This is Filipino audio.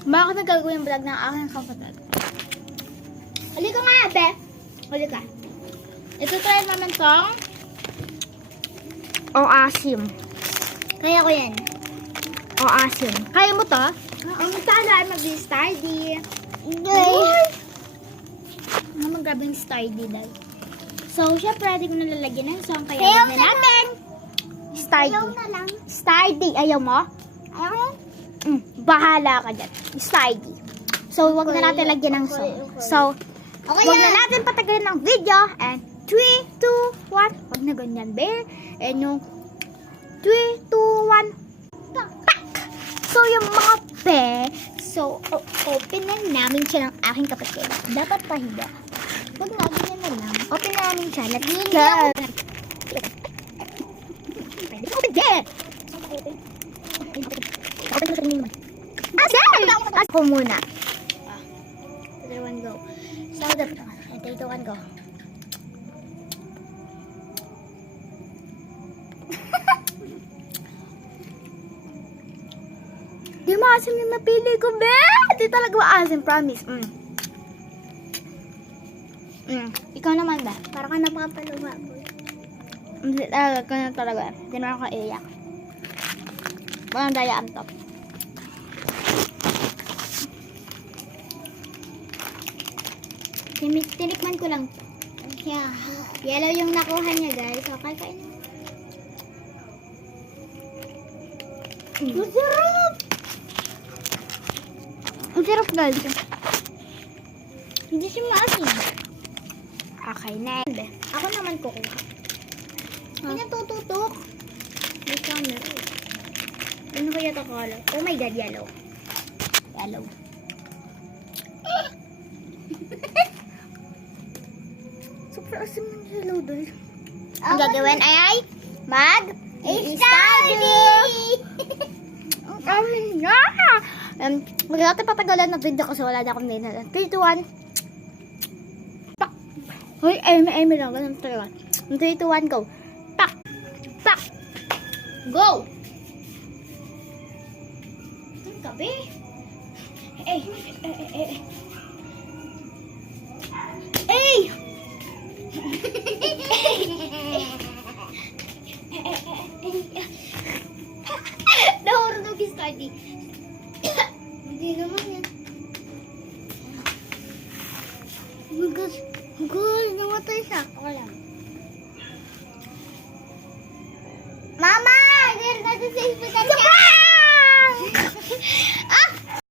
Bakit nagagawin yung vlog ng aking kapatid? Halika nga, Abe. Halika. Ito try naman tong o asim. Kaya ko yan. O asim. Kaya mo to? Ang sana ay mag-sturdy. Uy! Naman grabe yung sturdy dahil. So, syempre, di ko nalalagyan ng song. Kaya Ayaw na na natin. Sturdy. Ayaw na lang. Sturdy. Ayaw mo? Ayaw. Bahala ka dyan. Sturdy. So, wag na natin lagyan ng song. So, Okay wag yan. na natin patagalin ng video. And 3, 2, 1. Wag na ganyan, bear. And yung 3, 2, 1. Pak! So, yung mga pe. So, open na namin siya ng aking kapatid. Dapat pahiga. Wag na, ganyan na lang. Open na namin siya. Let's go! Open it! Open mo sa kanina naman. Sorry! Ako muna. 3, 1, go. So, 3, 2, 1, go. Di maasim yung napili ko, be! Di talaga maasim, promise. Ikaw naman, be. Para ka napapaluha. Hindi talaga na talaga. Hindi na ako iiyak. Walang daya ang top. Tinikman ko lang. Yeah. Yellow yung nakuha niya, guys. So, kain. Ang sarap! Ang sarap, guys. Hindi siya maasim. Okay, next. Ako naman kukuha. Pinatututok. May camera. Ano kaya ito color? Oh my god, yellow. Yellow. Super asim ng yellow doon. Ang gagawin ay mag-study! Ang kami na! Huwag natin patagalan na video kasi wala na akong dinala. 3, 2, 1. Pak! Hoy, eme lang. Ganun 3, 1. 3, 2, 1, go. Pak! Pak! Go! Ang gabi. Eh! Nahurog yung study. Hindi naman yan. Oh my gosh. Namatay siya. Okay lang.